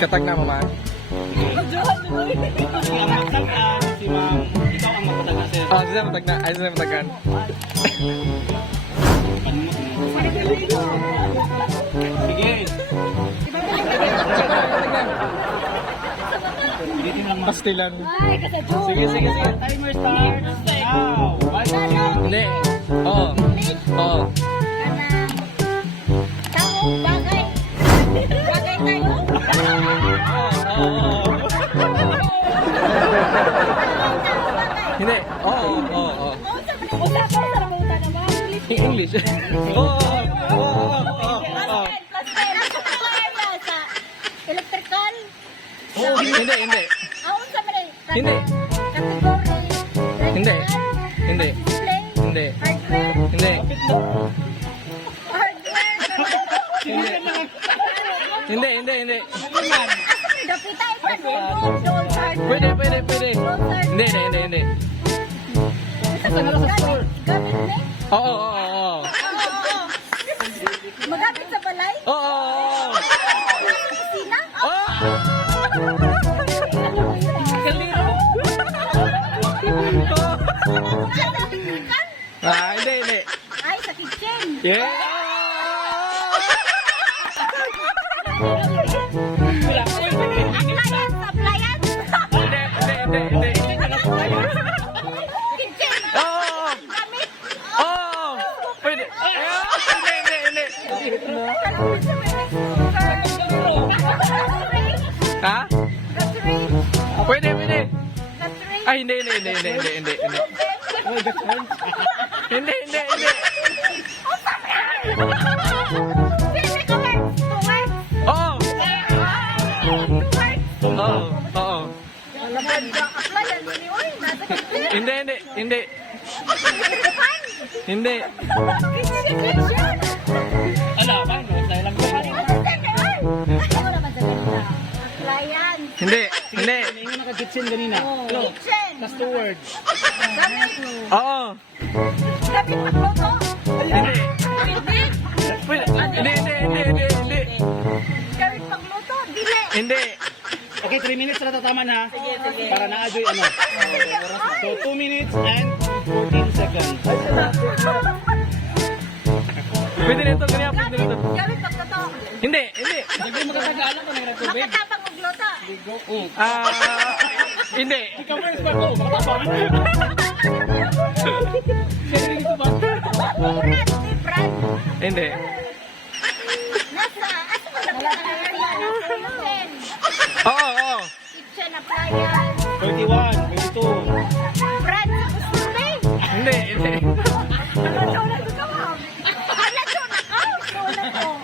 Katag na, mama. Si ang magtagan, si ma'am, ikaw ang magtagan, sir. Oh, sila matag na. Ay, sila matagan. Sige. Dito lang, ma'am. Pastilan. Ay, kasi June. Sige, sige, sige. Timer start. Now. Hindi. Oo. Oo. Tao, bagay. Bagay tayo. Oo. Hindi. Oo, oo, oo. Usapan sa ramutan naman. English. Oo, oo, oo, oo. Plus 10. Asa ka kaya sa electrical? Hindi, hindi. Aon sa mali? Hindi. Category. Hindi. Electrical, Hindi. display. Hindi. Hardware. Hindi. Hardware. Hindi, hindi, hindi. Asa ka dapita ito? Doon sa hardware. Pwede, pwede, pwede. Hindi, hindi, hindi, hindi. Gamit ni? Oo, oo, oo. Oo. Magamit sa balay? Oo, oo. Kusina? Oo. Ah, hindi, hindi. Ay, sa kitchen. Yeah! Appliance, appliance. Hindi, hindi, hindi, hindi. Kitchen. Oo! Gamit. Oo! Pwede. Hindi, hindi, hindi. Ha? Pwede, pwede. Ay, hindi, hindi, hindi, hindi, hindi, hindi, hindi. Hindi, hindi, hindi. Oo! Oo, oo. Hindi, hindi, hindi. Hindi. Ala, ba? Dahil lang ba? Hindi, hindi. Hindi nga naka-kitchen ganina. Hello. Last two words. Oo. Hindi. Pwede. Hindi, hindi, hindi, hindi, hindi. Hindi. Okay, 3 minutes na tataman ha. Para na-adjoy ano. So, 2 minutes and 14 seconds. Pwede nito, ganyan, pwede nito. Hindi, hindi. Hindi magkatagalan ko ng tubig. Makatapang magluto. Ah, hindi. Ikaw first ba ko? Makatapang. Kaya dito ba? Brand. Hindi. Nasa, asa ba sa area na kitchen? Oo, oo. Kitchen appliance. 21, 22. Brand sa display. Hindi, hindi.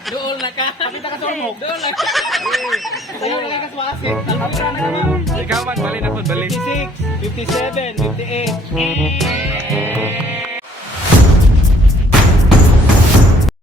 Doon na ka. Kapita ka sa umog. Doon na ka. Sa'yo na ka sa asin. Alhamdulillah na naman. Ikaw man, bali na po, bali. 56, 57, 58.